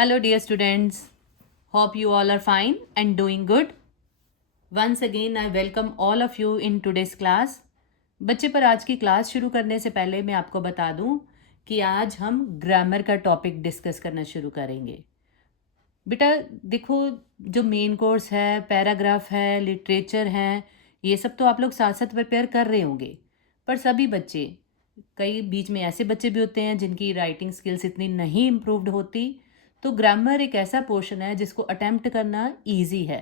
Hello, dear students. Hope you all are fine and doing good. Once again, I welcome all of you in today's class. बच्चे पर आज की class शुरू करने से पहले मैं आपको बता दूं कि आज हम ग्रामर का टॉपिक डिस्कस करना शुरू करेंगे। बेटा देखो, जो मेन कोर्स है, पैराग्राफ है, लिटरेचर है, ये सब तो आप लोग साथ साथ प्रिपेयर कर रहे होंगे। पर सभी बच्चे, कई बीच में ऐसे बच्चे भी होते हैं जिनकी राइटिंग स्किल्स इतनी नहीं इम्प्रूव्ड होती, तो ग्रामर एक ऐसा पोर्शन है जिसको अटेम्प्ट करना ईजी है।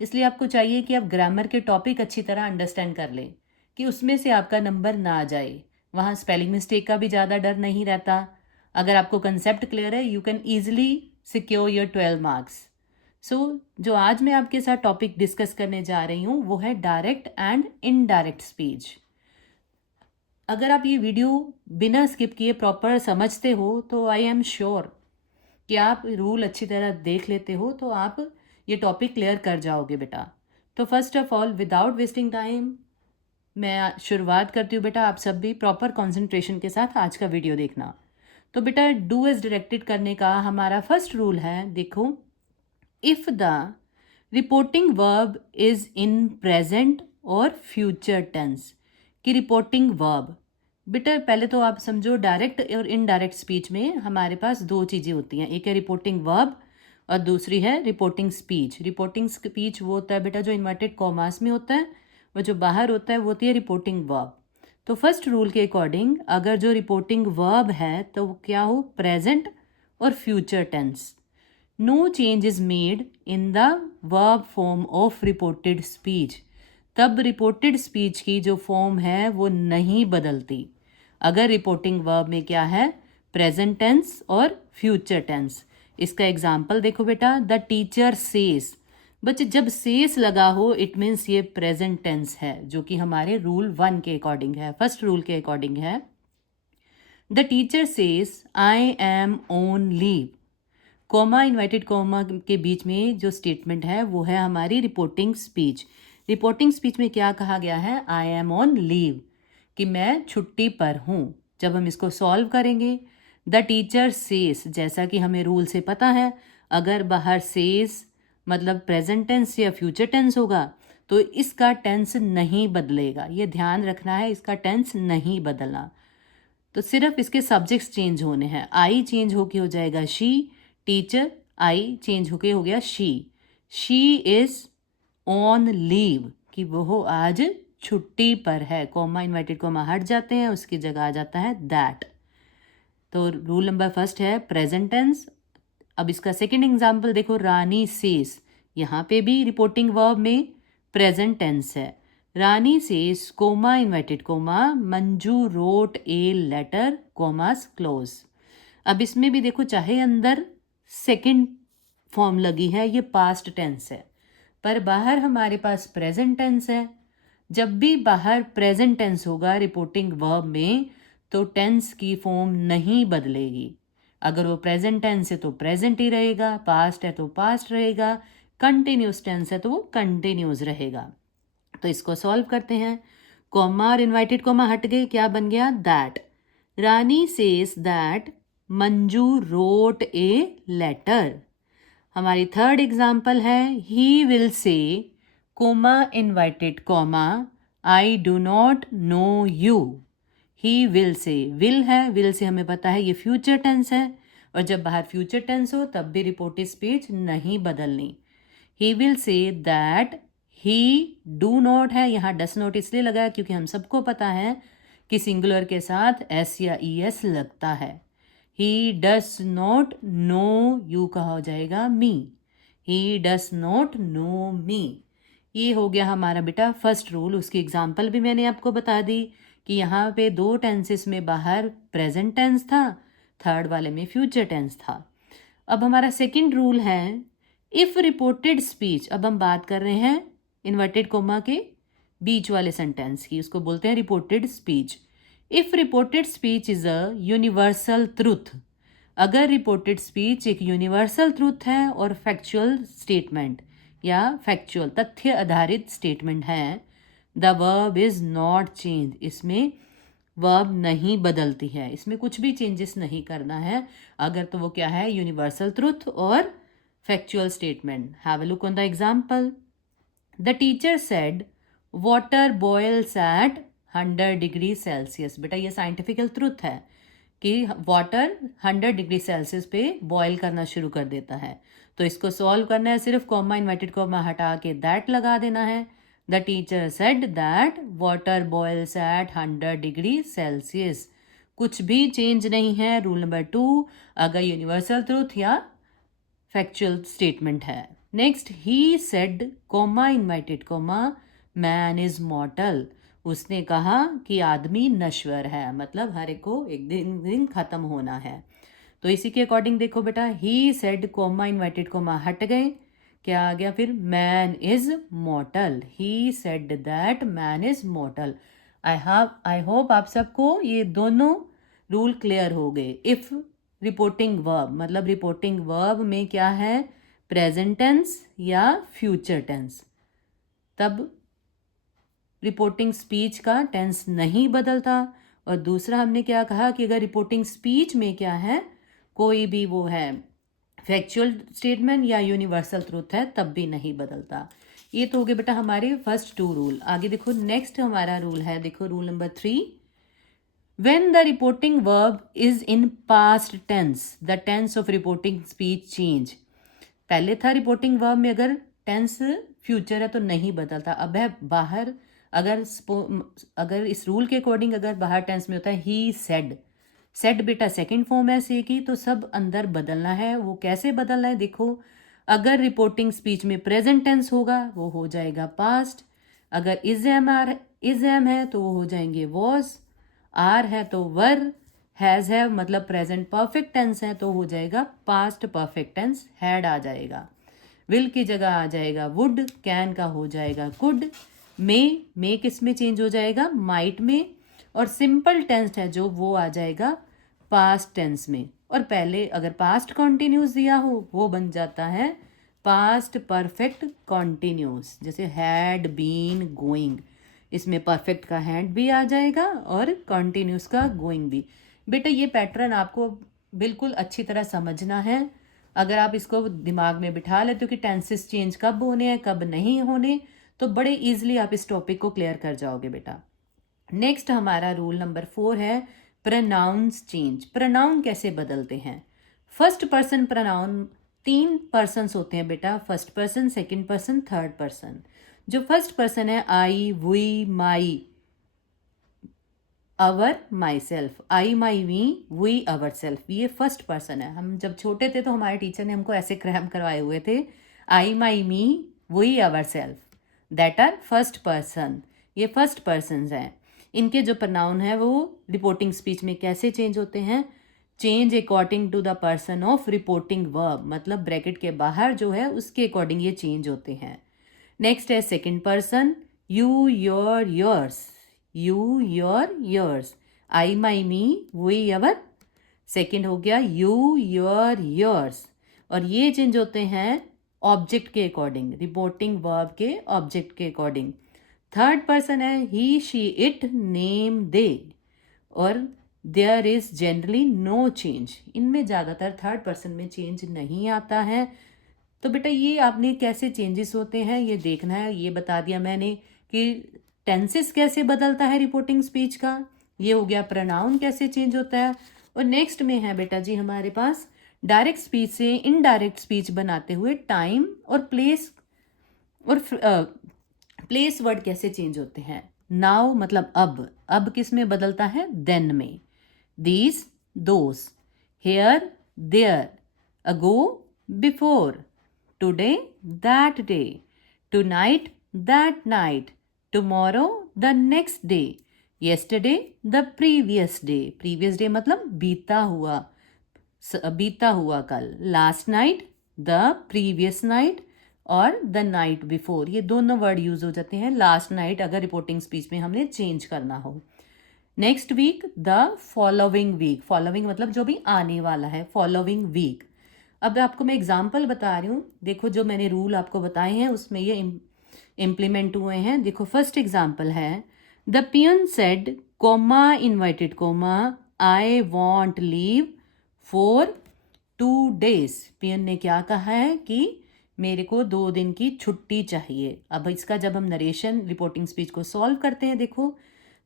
इसलिए आपको चाहिए कि आप ग्रामर के टॉपिक अच्छी तरह अंडरस्टैंड कर लें कि उसमें से आपका नंबर ना आ जाए। वहाँ स्पेलिंग मिस्टेक का भी ज़्यादा डर नहीं रहता। अगर आपको कंसेप्ट क्लियर है, you can easily secure your 12 marks. So जो आज मैं आपके साथ टॉपिक डिस्कस करने जा रही हूँ वो है डायरेक्ट एंड इनडायरेक्ट स्पीच। अगर आप ये वीडियो बिना स्किप किए प्रॉपर समझते हो तो आई एम श्योर कि आप रूल अच्छी तरह देख लेते हो तो आप ये टॉपिक क्लियर कर जाओगे बेटा। तो first of all, without wasting time, मैं शुरुआत करती हूँ बेटा। आप सब भी प्रॉपर कंसंट्रेशन के साथ आज का वीडियो देखना। तो बेटा, डू एज डायरेक्टेड करने का हमारा फर्स्ट रूल है, देखो, if the reporting verb is in present और फ्यूचर टेंस। कि रिपोर्टिंग वर्ब, बेटा पहले तो आप समझो डायरेक्ट और इनडायरेक्ट स्पीच में हमारे पास दो चीज़ें होती हैं, एक है रिपोर्टिंग वर्ब और दूसरी है रिपोर्टिंग स्पीच। रिपोर्टिंग स्पीच वो होता है बेटा जो इन्वर्टेड कॉमास में होता है, और जो बाहर होता है वो होती है रिपोर्टिंग वर्ब। तो फर्स्ट रूल के अकॉर्डिंग अगर जो रिपोर्टिंग वर्ब है तो वो क्या हो, प्रेजेंट और future tense. No change is made in the verb form of reported speech. तब रिपोर्टेड स्पीच की जो फॉर्म है वो नहीं बदलती अगर रिपोर्टिंग वर्ब में क्या है, प्रेजेंट टेंस और फ्यूचर टेंस। इसका एग्जाम्पल देखो बेटा, द टीचर सेज। बच्चे जब सेस लगा हो इट मीन्स ये प्रेजेंट टेंस है, जो कि हमारे रूल 1 के अकॉर्डिंग है, फर्स्ट रूल के अकॉर्डिंग है। The teacher says I am on leave. Comma, inverted comma के बीच में जो स्टेटमेंट है वो है हमारी रिपोर्टिंग स्पीच। रिपोर्टिंग स्पीच में क्या कहा गया है, आई एम ऑन लीव, कि मैं छुट्टी पर हूँ। जब हम इसको सॉल्व करेंगे, द टीचर सेस, जैसा कि हमें रूल से पता है, अगर बाहर सेस मतलब प्रेजेंट टेंस या फ्यूचर टेंस होगा तो इसका टेंस नहीं बदलेगा। ये ध्यान रखना है, इसका टेंस नहीं बदलना। तो सिर्फ इसके सब्जेक्ट्स चेंज होने हैं। आई चेंज होके हो जाएगा शी, टीचर आई चेंज होके हो गया शी इज ऑन लीव, कि वो आज छुट्टी पर है। कॉमा, इन्वर्टेड कॉमा हट जाते हैं, उसकी जगह आ जाता है दैट। तो रूल नंबर फर्स्ट है प्रेजेंट टेंस। अब इसका सेकंड एग्जांपल देखो, रानी सेस। यहाँ पे भी रिपोर्टिंग वर्ब में प्रेजेंट टेंस है। Rani says, comma, inverted comma, Manju wrote a letter, commas close. अब इसमें भी देखो, चाहे अंदर सेकंड फॉर्म लगी है, ये पास्ट टेंस है, पर बाहर हमारे पास प्रेजेंट टेंस है। जब भी बाहर प्रेजेंट टेंस होगा रिपोर्टिंग वर्ब में तो टेंस की फॉर्म नहीं बदलेगी। अगर वो प्रेजेंट टेंस है तो प्रेजेंट ही रहेगा, पास्ट है तो पास्ट रहेगा, कंटिन्यूस टेंस है तो वो कंटिन्यूस रहेगा। तो इसको सॉल्व करते हैं। कॉमा और इन्वर्टेड कॉमा हट गए, क्या बन गया, that. Rani says that Manju wrote a letter. हमारी थर्ड एग्जाम्पल है, he will say, comma, inverted comma, I do not know you. He will say, will है, विल से हमें पता है ये फ्यूचर टेंस है, और जब बाहर फ्यूचर टेंस हो तब भी रिपोर्टेड स्पीच नहीं बदलनी। ही will say that he do not है, यहाँ डस नॉट इसलिए लगा है क्योंकि हम सबको पता है कि सिंगुलर के साथ एस या ई एस लगता है। ही डस नॉट नो यू का हो जाएगा मी। ही डस नॉट नो मी। ये हो गया हमारा बेटा फर्स्ट रूल। उसकी एग्जाम्पल भी मैंने आपको बता दी कि यहाँ पे दो टेंसेस में बाहर प्रेजेंट टेंस था, थर्ड वाले में फ्यूचर टेंस था। अब हमारा सेकंड रूल है, इफ़ रिपोर्टेड स्पीच। अब हम बात कर रहे हैं इन्वर्टेड कोमा के बीच वाले सेंटेंस की, उसको बोलते हैं reported speech. If reported speech is a universal truth. अगर रिपोर्टेड स्पीच एक यूनिवर्सल ट्रूथ है और फैक्चुअल स्टेटमेंट या फैक्चुअल तथ्य आधारित स्टेटमेंट है, the verb is not change. इसमें वर्ब नहीं बदलती है, इसमें कुछ भी चेंजेस नहीं करना है। अगर तो वो क्या है, यूनिवर्सल ट्रुथ और factual statement. Have a look on the example. The teacher said water boils at 100 degree Celsius. बेटा ये साइंटिफिकल ट्रुथ है कि वाटर 100 डिग्री सेल्सियस पे बॉयल करना शुरू कर देता है। तो इसको सॉल्व करना है, सिर्फ कॉमा इन्वर्टेड कॉमा हटा के दैट लगा देना है। The teacher said that water boils at 100 degree Celsius. कुछ भी चेंज नहीं है। रूल नंबर 2, अगर यूनिवर्सल ट्रूथ या फैक्चुअल स्टेटमेंट है। Next, he said comma inverted comma man is mortal. उसने कहा कि आदमी नश्वर है, मतलब हर एक को एक दिन खत्म होना है। तो इसी के अकॉर्डिंग देखो बेटा, ही सेड कॉमा इन्वर्टेड कॉमा हट गए, क्या आ गया फिर, man is मॉर्टल। He said that man is मॉर्टल। I hope आप सबको ये दोनों रूल क्लियर हो गए। इफ रिपोर्टिंग वर्ब, मतलब रिपोर्टिंग वर्ब में क्या है, प्रेजेंट टेंस या फ्यूचर टेंस, तब रिपोर्टिंग स्पीच का टेंस नहीं बदलता। और दूसरा हमने क्या कहा कि अगर रिपोर्टिंग स्पीच में क्या है, कोई भी वो है फैक्चुअल स्टेटमेंट या यूनिवर्सल ट्रूथ है, तब भी नहीं बदलता। ये तो हो गए बेटा हमारे फर्स्ट 2 रूल। आगे देखो नेक्स्ट हमारा रूल है, देखो rule number 3। When the reporting verb is in past tense, the tense of reporting speech change। पहले था रिपोर्टिंग वर्ब में अगर टेंस फ्यूचर है तो नहीं बदलता। अब है बाहर, अगर इस रूल के अकॉर्डिंग अगर बाहर टेंस में होता है ही सेड, सेड बेटा सेकंड फॉर्म है से की, तो सब अंदर बदलना है। वो कैसे बदलना है देखो, अगर रिपोर्टिंग स्पीच में प्रेजेंट टेंस होगा वो हो जाएगा पास्ट, अगर इज एम है तो वो हो जाएंगे वॉज, आर है तो वर, हैज़ है मतलब प्रेजेंट परफेक्ट टेंस है तो हो जाएगा पास्ट परफेक्ट टेंस, हैड आ जाएगा, विल की जगह आ जाएगा वुड, कैन का हो जाएगा कुड, मे किस में चेंज हो जाएगा, माइट में, और सिंपल टेंस है जो वो आ जाएगा पास्ट टेंस में। और पहले अगर पास्ट कॉन्टिन्यूस दिया हो वो बन जाता है पास्ट परफेक्ट कॉन्टिन्यूस, जैसे हैड बीन गोइंग, इसमें परफेक्ट का हैड भी आ जाएगा और कॉन्टिन्यूस का गोइंग भी। बेटा ये पैटर्न आपको बिल्कुल अच्छी तरह समझना है। अगर आप इसको दिमाग में बिठा लेते हो कि टेंसेस चेंज कब होने हैं कब नहीं होने, तो बड़े इजीली आप इस टॉपिक को क्लियर कर जाओगे बेटा। नेक्स्ट हमारा रूल नंबर 4 है प्रोनाउंस चेंज। प्रोनाउन कैसे बदलते हैं, फर्स्ट पर्सन प्रोनाउन 3 पर्सन्स होते हैं बेटा, first person, second person, third person. जो फर्स्ट पर्सन है I, we, my, our, myself, I, my, we, our self, ये फर्स्ट पर्सन है। हम जब छोटे थे तो हमारे टीचर ने हमको ऐसे क्रैम करवाए हुए थे, I, my, me, we, our self, that are first person. ये फर्स्ट पर्सन हैं। इनके जो प्रोनाउन है वो रिपोर्टिंग स्पीच में कैसे चेंज होते हैं, change according to the person of reporting verb, मतलब ब्रैकेट के बाहर जो है उसके अकॉर्डिंग ये चेंज होते हैं। नेक्स्ट है second person, you, your, yours, you, your, yours, I, my, me, we, our. Second हो गया यू, योर, योर्स, और ये चेंज होते हैं ऑब्जेक्ट के अकॉर्डिंग, रिपोर्टिंग वर्ब के ऑब्जेक्ट के अकॉर्डिंग। थर्ड पर्सन है he, she, it, name, they, और there is generally no change. इनमें ज़्यादातर थर्ड पर्सन में चेंज नहीं आता है। तो बेटा ये आपने कैसे चेंजेस होते हैं ये देखना है। ये बता दिया मैंने कि टेंसेस कैसे बदलता है रिपोर्टिंग स्पीच का, ये हो गया प्रोनाउन कैसे चेंज होता है। और नेक्स्ट में है बेटा जी हमारे पास डायरेक्ट स्पीच से इनडायरेक्ट स्पीच बनाते हुए टाइम और प्लेस, और प्लेस वर्ड कैसे चेंज होते हैं। नाउ मतलब अब किस में बदलता है, देन में, these, those, here, there, ago, before, today, that day, tonight, that night, tomorrow, the next day, yesterday, the previous day, previous day मतलब बीता हुआ कल, last night, the previous night, और द नाइट बिफोर, ये दोनों word use हो जाते हैं लास्ट नाइट अगर रिपोर्टिंग स्पीच में हमने चेंज करना हो। Next week, the following week, following मतलब जो भी आने वाला है, फॉलोइंग वीक। अब आपको मैं एग्जाम्पल बता रही हूँ, देखो जो मैंने रूल आपको बताए हैं उसमें ये इम्प्लीमेंट हुए हैं। देखो फर्स्ट एग्जाम्पल है, the peon said comma inverted comma I want leave for 2 days। पियन ने क्या कहा है कि मेरे को 2 दिन की छुट्टी चाहिए। अब इसका जब हम नरेशन रिपोर्टिंग स्पीच को सॉल्व करते हैं, देखो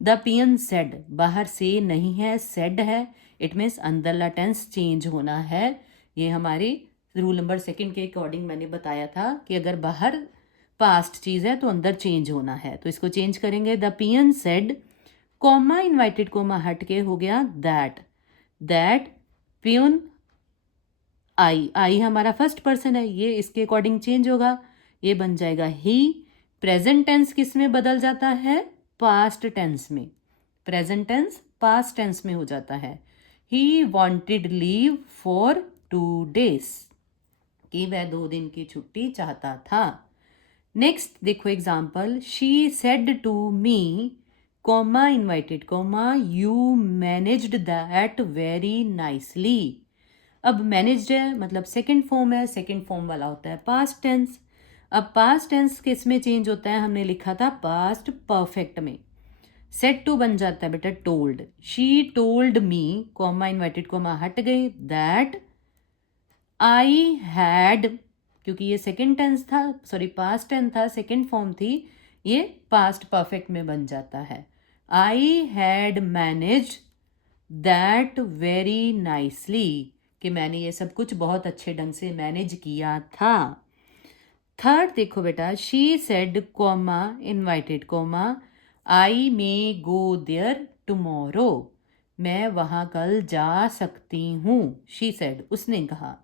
द पियन सेड, बाहर से नहीं है, सेड है, इट मीन्स अंदर टेंस चेंज होना है। ये हमारी रूल नंबर 2 के अकॉर्डिंग मैंने बताया था कि अगर बाहर पास्ट चीज़ है तो अंदर चेंज होना है, तो इसको चेंज करेंगे। The peon said, comma inverted comma हट के हो गया दैट पियन आई हमारा फर्स्ट पर्सन है, ये इसके अकॉर्डिंग चेंज होगा, ये बन जाएगा ही। प्रेजेंट टेंस किस में बदल जाता है? पास्ट टेंस में। प्रेजेंट टेंस पास्ट टेंस में हो जाता है। He wanted leave for 2 days, कि वह 2 दिन की छुट्टी चाहता था। नेक्स्ट देखो example, she said to me comma inverted comma you managed that very nicely. अब मैनेज्ड है मतलब सेकंड फॉर्म है, सेकंड फॉर्म वाला होता है पास्ट टेंस। अब पास्ट टेंस किस में चेंज होता है? हमने लिखा था पास्ट परफेक्ट में। सेड टू बन जाता है बेटा told. She told me comma inverted comma हट गई दैट आई हैड, क्योंकि ये सेकंड टेंस था, सॉरी पास्ट टेंस था, सेकंड फॉर्म थी, ये पास्ट परफेक्ट में बन जाता है। I had managed that very nicely, कि मैंने ये सब कुछ बहुत अच्छे ढंग से मैनेज किया था। थर्ड देखो बेटा, she said comma inverted comma I may go there tomorrow, मैं वहाँ कल जा सकती हूँ। शी सेड, उसने कहा।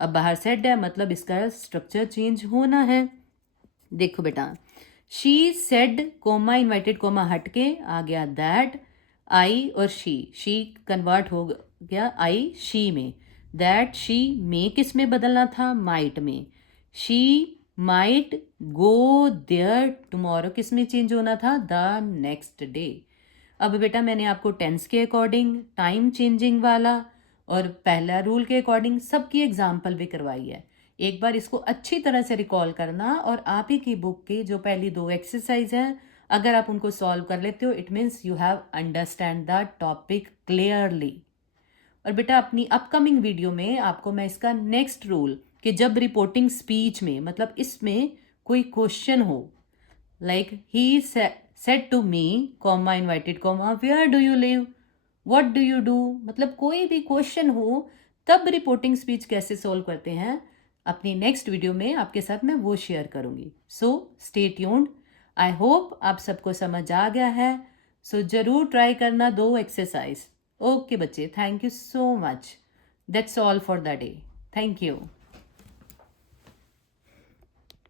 अब बाहर सेड है मतलब इसका स्ट्रक्चर चेंज होना है। देखो बेटा, she said comma inverted comma हट के आ गया दैट, आई और शी कन्वर्ट हो गया आई शी में। दैट शी में किस में बदलना था? माइट में। She might go there tomorrow किस में चेंज होना था? The next day. अब बेटा मैंने आपको टेंस के अकॉर्डिंग, टाइम चेंजिंग वाला और पहला रूल के अकॉर्डिंग सबकी एग्जाम्पल भी करवाई है। एक बार इसको अच्छी तरह से रिकॉल करना और आप ही की बुक की जो पहली 2 एक्सरसाइज हैं, अगर आप उनको सॉल्व कर लेते हो, it means you have understand the topic clearly. और बेटा अपनी अपकमिंग वीडियो में आपको मैं इसका नेक्स्ट रूल, कि जब रिपोर्टिंग स्पीच में मतलब इसमें कोई क्वेश्चन हो, like he said to me comma inverted comma where do you live, what do you do, मतलब कोई भी क्वेश्चन हो, तब रिपोर्टिंग स्पीच कैसे सॉल्व करते हैं, अपनी नेक्स्ट वीडियो में आपके साथ मैं वो शेयर करूँगी। So stay tuned. I hope आप सबको समझ आ गया है। सो ज़रूर ट्राई करना 2 एक्सरसाइज। ओके बच्चे, thank you so much. That's all for the day. Thank you.